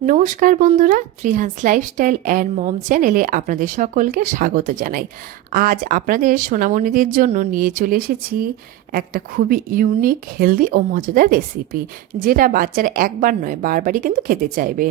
নমস্কার বন্ধুরা, Trihans lifestyle and mom চ্যানেলে আপনাদের সকলকে স্বাগত জানাই। আজ আপনাদের সোনামণিদের জন্য নিয়ে চলে এসেছি একটা খুবই ইউনিক, হেলদি ও মজাদার রেসিপি, যেটা বাচ্চারা একবার নয় বারবারই কিন্তু খেতে চাইবে।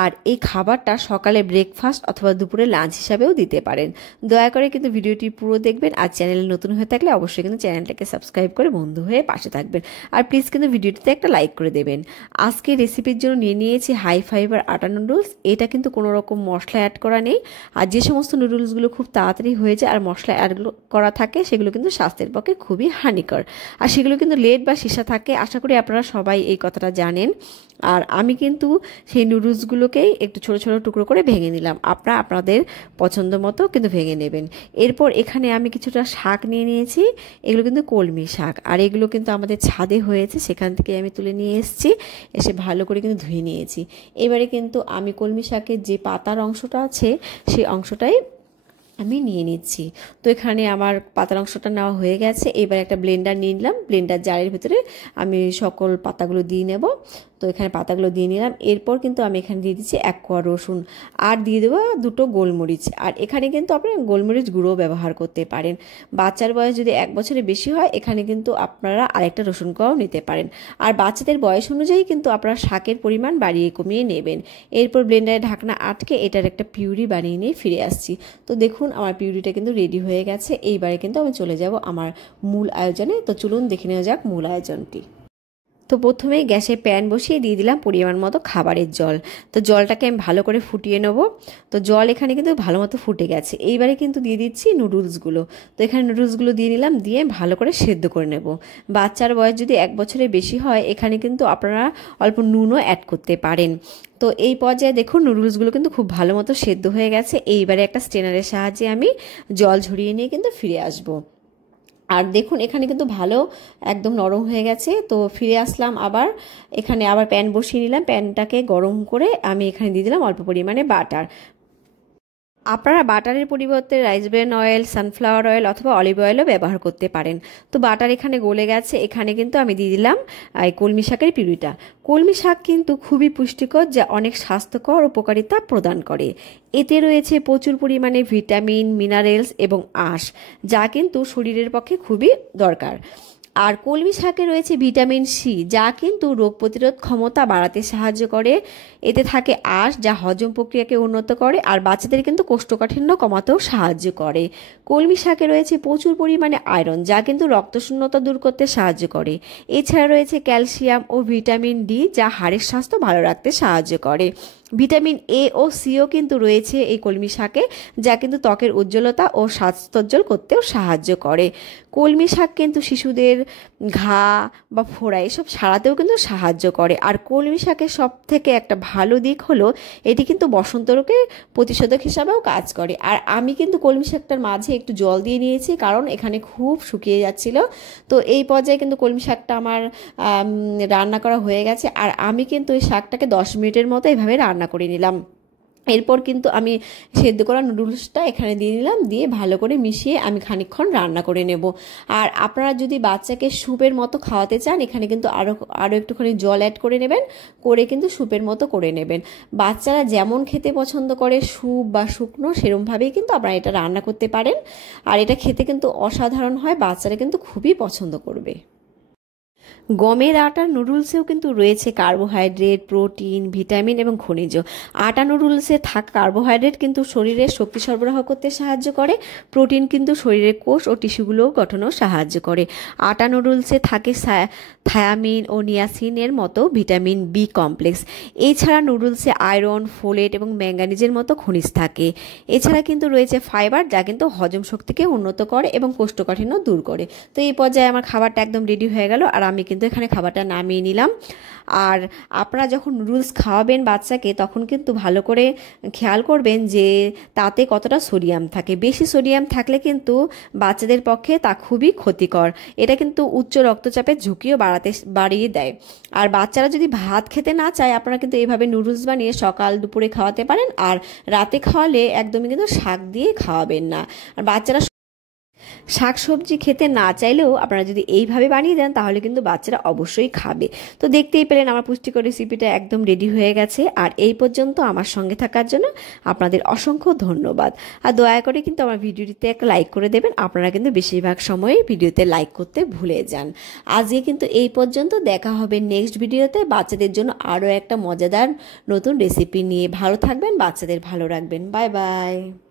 আর এই খাবারটা সকালে ব্রেকফাস্ট অথবা দুপুরে লাঞ্চ হিসাবেও দিতে পারেন। দয়া করে কিন্তু ভিডিওটি পুরো দেখবেন। আর চ্যানেলে নতুন হয়ে থাকলে অবশ্যই কিন্তু চ্যানেলটাকে সাবস্ক্রাইব করে বন্ধু হয়ে পাশে থাকবেন। আর প্লিজ কিন্তু ভিডিওটিতে একটা লাইক করে দেবেন। আজকে রেসিপির জন্য নিয়ে নিয়েছি হাই ফাইবার আটা নুডলস। এটা কিন্তু কোনো রকম মশলা অ্যাড করা নেই। আর যে সমস্ত নুডলসগুলো খুব তাড়াতাড়ি হয়ে যায় আর মশলা অ্যাড করা থাকে, সেগুলো কিন্তু স্বাস্থ্যের পক্ষে খুবই হানিকর। আর সেগুলো কিন্তু লেড বা সীসা থাকে। আশা করি আপনারা সবাই এই কথাটা জানেন। আর আমি কিন্তু সেই নুডলসগুলোকেই একটু ছোট ছোট টুকরো করে ভেঙে নিলাম। আপনারা আপনাদের পছন্দ মতো কিন্তু ভেঙে নেবেন। এরপর এখানে আমি কিছুটা শাক নিয়ে নিয়েছি। এগুলো কিন্তু কলমি শাক, আর এগুলো কিন্তু আমাদের ছাদে হয়েছে, সেখান থেকে আমি তুলে নিয়ে এসেছি। এসে ভালো করে কিন্তু ধুয়ে নিয়েছি। এবারে কিন্তু আমি কলমি শাকের যে পাতার অংশটা আছে সেই অংশটাই আমি নিয়ে নিচ্ছি। তো এখানে আমার পাতার অংশটা নেওয়া হয়ে গেছে। এবার একটা ব্লেন্ডার নিয়ে নিলাম। ব্লেন্ডার জারের ভিতরে আমি সকল পাতাগুলো দিয়ে নেব। তো এখানে পাতাগুলো দিয়ে নিলাম। এরপর কিন্তু আমি এখানে দিয়ে দিচ্ছি 1 কোয়া রসুন, আর দিয়ে দেবো 2টো গোলমরিচ। আর এখানে কিন্তু আপনি গোলমরিচ গুঁড়ো ব্যবহার করতে পারেন। বাচ্চার বয়স যদি 1 বছরের বেশি হয়, এখানে কিন্তু আপনারা আরেকটা রসুন কোয়াও নিতে পারেন। আর বাচ্চাদের বয়স অনুযায়ী কিন্তু আপনারা শাকের পরিমাণ বাড়িয়ে কমিয়ে নেবেন। এরপর ব্লেন্ডারে ঢাকনা আটকে এটার একটা পিউরি বানিয়ে নিয়ে ফিরে আসছি। তো দেখুন আমার পিউরিটা কিন্তু রেডি হয়ে গেছে। এইবারে কিন্তু আমি চলে যাব আমার মূল আয়োজনে। তো চলুন দেখে নেওয়া যাক মূল আয়োজনটি। তো প্রথমেই গ্যাসে প্যান বসিয়ে দিয়ে দিলাম পরিমাণ মতো খাবারের জল। তো জলটাকে আমি ভালো করে ফুটিয়ে নেব। তো জল এখানে কিন্তু ভালো মতো ফুটে গেছে। এইবারে কিন্তু দিয়ে দিচ্ছি নুডলসগুলো। তো এখানে নুডলসগুলো দিয়ে নিলাম, দিয়ে ভালো করে সেদ্ধ করে নেব। বাচ্চার বয়স যদি 1 বছরের বেশি হয়, এখানে কিন্তু আপনারা অল্প নুনও অ্যাড করতে পারেন। তো এই পর্যায়ে দেখুন নুডলসগুলো কিন্তু খুব ভালো মতো সেদ্ধ হয়ে গেছে। এইবারে একটা স্ট্রেনারের সাহায্যে আমি জল ঝরিয়ে নিয়ে কিন্তু ফিরে আসবো। আর দেখুন এখানে কিন্তু ভালো একদম নরম হয়ে গেছে। তো ফিরে আসলাম আবার। এখানে আবার প্যান বসিয়ে নিলাম। প্যানটাকে গরম করে আমি এখানে দিয়ে দিলাম অল্প পরিমাণে বাটার। আপনারা বাটারের পরিবর্তে rice bran oil, sunflower oil অথবা অলিভ অয়েলও ব্যবহার করতে পারেন। তো বাটার এখানে গলে গেছে। এখানে কিন্তু আমি দিয়ে দিলাম এই কলমি শাকের পিউরিটা। কলমি শাক কিন্তু খুবই পুষ্টিকর, যা অনেক স্বাস্থ্যকর উপকারিতা প্রদান করে। এতে রয়েছে প্রচুর পরিমাণে ভিটামিন, মিনারেলস এবং আঁশ, যা কিন্তু শরীরের পক্ষে খুবই দরকার। আর কলমি শাকে রয়েছে ভিটামিন সি, যা কিন্তু রোগ প্রতিরোধ ক্ষমতা বাড়াতে সাহায্য করে। এতে থাকে আঁশ, যা হজম প্রক্রিয়াকে উন্নত করে আর বাচ্চাদের কিন্তু কোষ্ঠকাঠিন্য কমাতেও সাহায্য করে। কলমি শাকে রয়েছে প্রচুর পরিমাণে আয়রন, যা কিন্তু রক্তশূন্যতা দূর করতে সাহায্য করে। এছাড়া রয়েছে ক্যালসিয়াম ও ভিটামিন ডি, যা হাড়ের স্বাস্থ্য ভালো রাখতে সাহায্য করে। ভিটামিন এ ও সিও কিন্তু রয়েছে এই কলমি শাকে, যা কিন্তু ত্বকের উজ্জ্বলতা ও স্বাস্থ্যোজ্জ্বল করতেও সাহায্য করে। কলমি শাক কিন্তু শিশুদের ঘা বা ফোড়া এসব সারাতেও কিন্তু সাহায্য করে। আর কলমি শাকের সব থেকে একটা ভালো দিক হলো এটি কিন্তু বসন্ত রোগের প্রতিষেধক হিসাবেও কাজ করে। আর আমি কিন্তু কলমি শাকটার মাঝে একটু জল দিয়ে নিয়েছি, কারণ এখানে খুব শুকিয়ে যাচ্ছিল। তো এই পর্যায়ে কিন্তু কলমি শাকটা আমার রান্না করা হয়ে গেছে। আর আমি কিন্তু এই শাকটাকে 10 মিনিটের মতো এভাবে রান্না করে নিলাম। এরপর কিন্তু আমি সেদ্ধ করা নুডলসটা এখানে দিয়ে নিলাম, দিয়ে ভালো করে মিশিয়ে আমি খানিকক্ষণ রান্না করে নেব। আর আপনারা যদি বাচ্চাকে স্যুপের মতো খাওয়াতে চান, এখানে কিন্তু আরও একটুখানি জল অ্যাড করে নেবেন, করে কিন্তু স্যুপের মতো করে নেবেন। বাচ্চারা যেমন খেতে পছন্দ করে, স্যুপ বা শুকনো, সেরমভাবেই কিন্তু আপনারা এটা রান্না করতে পারেন। আর এটা খেতে কিন্তু অসাধারণ হয়, বাচ্চারা কিন্তু খুবই পছন্দ করবে। গমের আটার নুডলসেও কিন্তু রয়েছে কার্বোহাইড্রেট, প্রোটিন, ভিটামিন এবং খনিজ। আটা নুডলসে থাকা কার্বোহাইড্রেট কিন্তু শরীরের শক্তি সরবরাহ করতে সাহায্য করে। প্রোটিন কিন্তু শরীরের কোষ ও টিস্যুগুলোও গঠনেও সাহায্য করে। আটা নুডলসে থাকে থায়ামিন ও নিয়াসিনের মতো ভিটামিন বি কমপ্লেক্স। এছাড়া নুডলসে আয়রন, ফোলেট এবং ম্যাঙ্গানিজের মতো খনিজ থাকে। এছাড়া কিন্তু রয়েছে ফাইবার, যা কিন্তু হজম শক্তিকে উন্নত করে এবং কোষ্ঠকাঠিন্য দূর করে। তো এই পর্যায়ে আমার খাবারটা একদম রেডি হয়ে গেল। আর আমি কিন্তু এখানে খাবারটা নামিয়ে নিলাম। আর আপনারা যখন নুডলস খাওয়াবেন বাচ্চাকে, তখন কিন্তু ভালো করে খেয়াল করবেন যে তাতে কতটা সোডিয়াম থাকে। বেশি সোডিয়াম থাকলে কিন্তু বাচ্চাদের পক্ষে তা খুবই ক্ষতিকর। এটা কিন্তু উচ্চ রক্তচাপের ঝুঁকিও বাড়িয়ে দেয়। আর বাচ্চারা যদি ভাত খেতে না চায়, আপনারা কিন্তু এইভাবে নুডলস বানিয়ে সকাল দুপুরে খাওয়াতে পারেন। আর রাতে খাওয়ালে একদমই কিন্তু শাক দিয়ে খাওয়াবেন না। আর বাচ্চারা শাকসবজি খেতে না চাইলেও আপনারা যদি এইভাবে বানিয়ে দেন তাহলে কিন্তু বাচ্চারা অবশ্যই খাবে। তো দেখতেই পেলেন আমার পুষ্টিকর রেসিপিটা একদম রেডি হয়ে গেছে। আর এই পর্যন্ত আমার সঙ্গে থাকার জন্য আপনাদের অসংখ্য ধন্যবাদ। আর দয়া করে কিন্তু আমার ভিডিওটিতে একটা লাইক করে দেবেন। আপনারা কিন্তু বেশিরভাগ সময়ে ভিডিওতে লাইক করতে ভুলে যান। আজকে কিন্তু এই পর্যন্ত, দেখা হবে নেক্সট ভিডিওতে বাচ্চাদের জন্য আরও একটা মজাদার নতুন রেসিপি নিয়ে। ভালো থাকবেন, বাচ্চাদের ভালো রাখবেন। Bye bye.